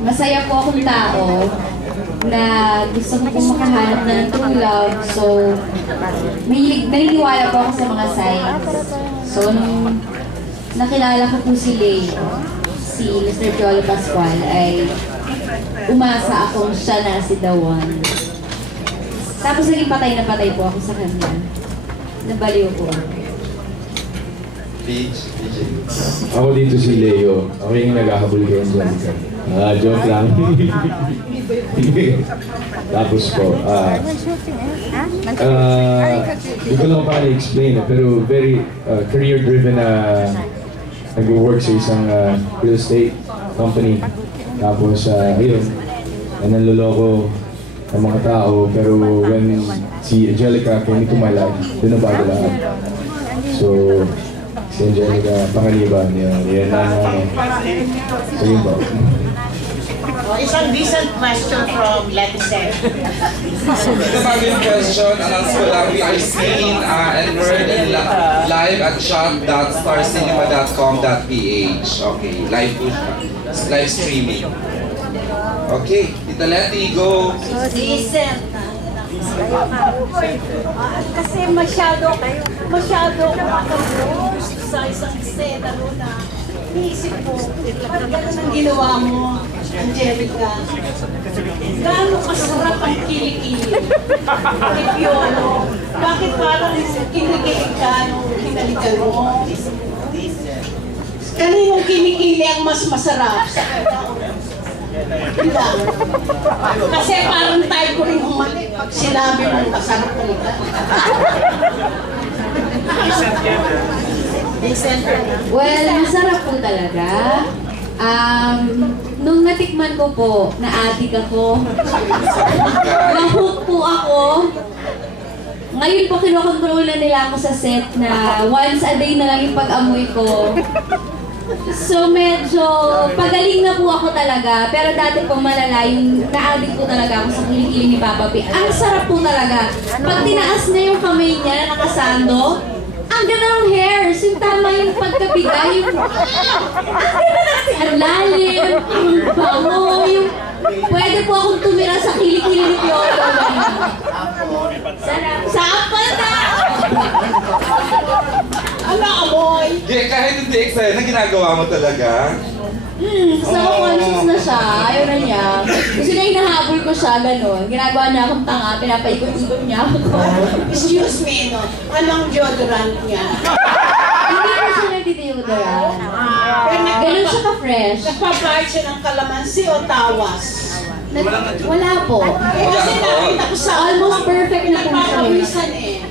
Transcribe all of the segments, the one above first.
Masaya po akong tao na gusto ko pong makahanap na ng true love. So, naniniwala po ako sa mga signs. So, nung nakilala ko po si Leo, si Mr. Piolo Pascual, ay umasa akong siya na si The One. Tapos naging patay na patay po ako sa kanya. Nabaliw po. Ako dito si Leo. Ako yung naghahabol ko yung Angelica. Joke lang. Tapos po, hindi ko lang pa na-explain pero very career-driven na nag-work sa isang real estate company. Tapos, ayun, nanloloko ng mga tao. Pero when si Angelica came into my life, doon na bago lahat. So, si Angelica, pangaliban niya. Yan na. So, yun po. Isang decent question from Letisen. The following question, announce ko lang, we are seen and heard in live at shop.starcinema.com.ph. Okay, live po siya. Live streaming. Okay, Tita Letty, go. Decent. Kasi masyado makapos sa isang eksena na iisip ko, pag gano'n ang ginawa mo, Angelica, gaano kasarap ang kilikili ni Piolo? Bakit parang kinikilig ka nung kinalikan mo? Kaninong kinikili ang mas masarap? Diba? Kasi parang tayo ko rin humalik pag sinabi mong masarap ko. Well, masarap po talaga. Nung natikman ko po, na-addict ako. Na-hook po ako. Ngayon po kinokontrol na nila ako sa set na once a day na lang yung pag-amoy ko. So medyo pagaling na po ako talaga. Pero dati po malala, yung na-addict po talaga ako sa kilikili ni Papa P. Ang sarap po talaga. Pag tinaas na yung kamay niya na nakasando, ang ganda ng hairs, yung tama yung pagkabigay, yung ang lalim, ang bango, yung pwede po akong tumira sa kilikili ni Piolo. Sa apal na! Ano amoy? Kahit hindi excited na ginagawa mo talaga. So conscious na siya, ayaw na niya. Kasi na hinahabol ko siya, gano'n. Ginagawa niya akong tanga, pinapaikot-ikot niya ako. Excuse me, no? Anong deodorant niya? Hindi ko siya nagtitiyudoran. Ganun siya ka-fresh. Nagpa-apply siya ng kalamansi o tawas? Wala po. Kasi nakita ko sa Almost perfect na po siya. pinagpapawisan eh.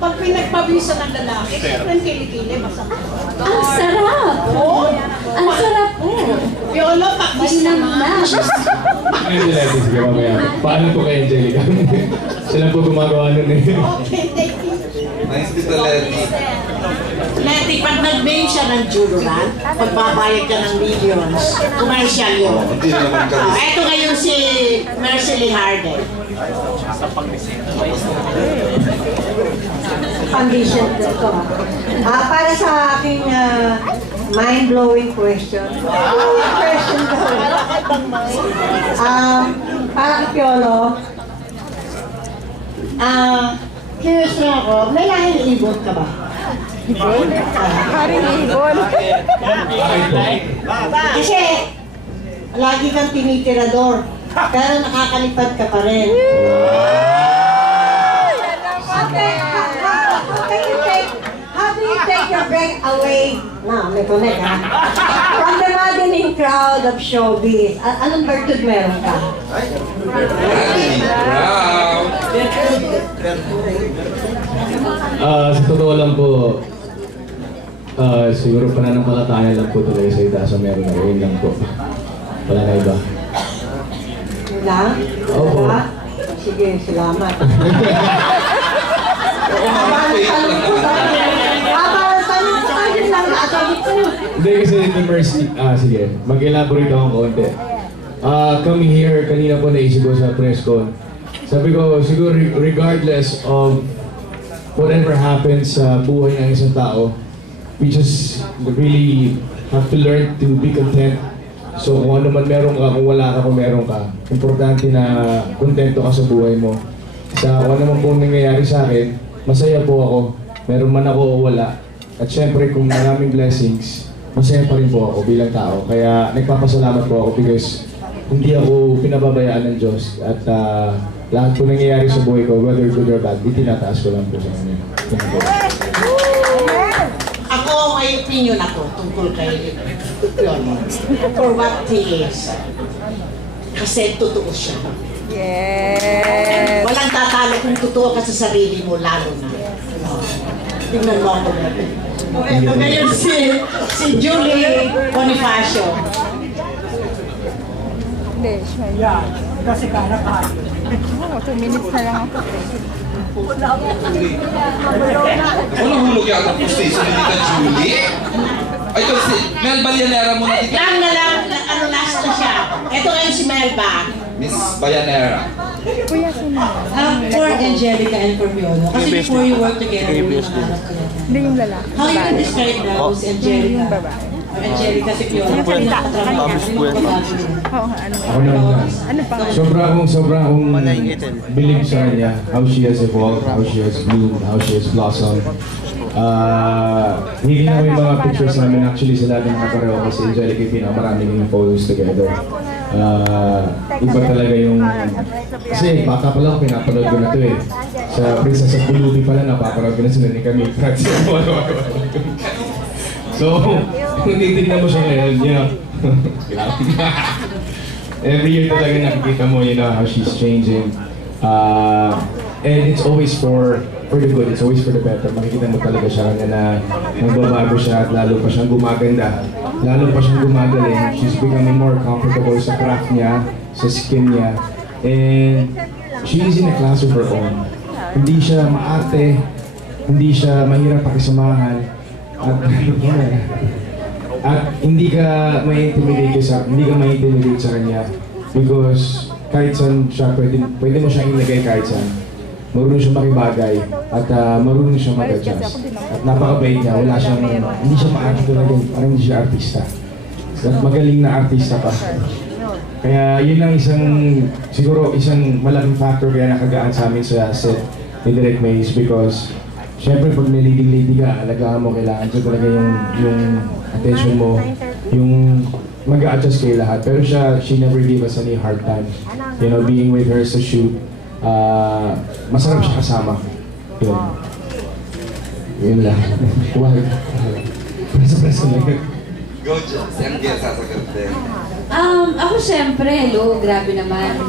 Pag pinagpawisan ng lalaki, siyempre kilikili, masakit. Ang sarap! Ang sarap po! Piolo, pakis naman. Hindi natin, sige mamaya. Paano po kay Angelica? Sila po gumagawa nun eh. Okay, thank you. Nice, Tita Letty. Letty, pag nag-main siya ng Judoran, pagbabayad ka ng millions, commercial yun. Hindi naman kami. Ito ngayon si Mercy Lee Harden. Condition ko. Para sa aking mind-blowing question. Question ko. Para kay Piolo, curious lang ako, may lahing ibon ka ba? Ibon? Haring ibon? Kasi, lagi kang tinitirador, pero nakakalipad ka pa rin. How do you take your breath away? May connect ha? From the maddening crowd of showbiz. Anong virtud meron ka? Sa totoo lang po, siguro pananampalataya lang po talaga sa itaas ang meron na rin lang po. Wala na iba. Yun lang? Opo. Sige, salamat. Hindi kasi Mercy, sige, mag-elaborate ako konti. Coming here, kanina po naisip ko sa press con. Sabi ko, siguro regardless of whatever happens sa buhay ng isang tao, we just really have to learn to be content So kung ano man meron ka, kung wala ka, kung meron ka, importante na kontento ka sa buhay mo. Sa kung ano man pong nangyayari sa akin, masaya po ako. Meron man ako o wala. At syempre kung maraming blessings, masaya pa rin po ako bilang tao. Kaya nagpapasalamat po ako because hindi ako pinababayaan ng Diyos. At lahat po nangyayari sa buhay ko, whether good or bad, itinataas ko lang po sa kanya. Ako, may opinion ako tungkol kay Piolo. For what he is. Kasi totoo siya. Yes! Walang tatalo kung totoo ka sa sarili mo, lalo na. Tingnan mo ako. Ngayon si Julie Bonifacio. Hindi, siya. Kasi kaya ka. Oo, 2 minutes na lang ako. Walang hulog yata po station ni Tita Julie. Ay, ito si Mel Balyanera muna dito. Lang na lang, ano last na siya. Ito ngayon si Melba. Miss Balyanera. Kuya, sino? For Angelica and for Piolo. Kasi before you work together, yung nangarap ko yan. Hindi yung lalaki. How you can describe now si Angelica? Yung babae. Angelica si Piolo. Yung salita. Oo, ano Ako naman. Ano pa? Sobra akong believe sa kanya. How she has evolved, how she has bloomed, how she has blossomed. Hindi na yung mga pictures namin. Actually, sila din nakapareho kasi Angelica yung pinakamarami yung photos together. Iba talaga yung... Kasi baka pala ako pinapanood ko na ito eh. Sa Princess of Pulubi pala napapanood ko na sila ni Camille Prats. So, kung titignan mo siya ngayon, you know, every year talaga nakikita mo, you know, how she's changing. And it's always for the good, it's always for the better. Makikita mo talaga siya na nagbabago siya at lalo pa siyang gumaganda. Lalo pa siyang gumagaling. She's becoming more comfortable sa craft niya, sa skin niya. And she's in a class of her own. Hindi siya maarte, hindi siya mahirap pakisamahan. At hindi ka ma-intimidate sa kanya because kahit saan siya, pwede mo siyang ilagay kahit saan. Marunong siya makibagay at marunong siya mag-adjust. At napakabait niya, hindi siya ma-arte talaga, parang hindi siya artista. At magaling na artista pa. Kaya yun ang siguro isang malaking factor kaya nakagaan sa amin sa set ni Direk Mays because siyempre pag may lady ka, alagaan mo, kailangan siya talaga yung attention mo, yung mag-a-adjust kayo lahat. Pero she never gave us any hard time. You know, being with her sa shoot, masarap siya kasama. Yun lang. Wag. Presa lang. Go, Jess. Ang sasagot din. Ako syempre, hello, grabe naman.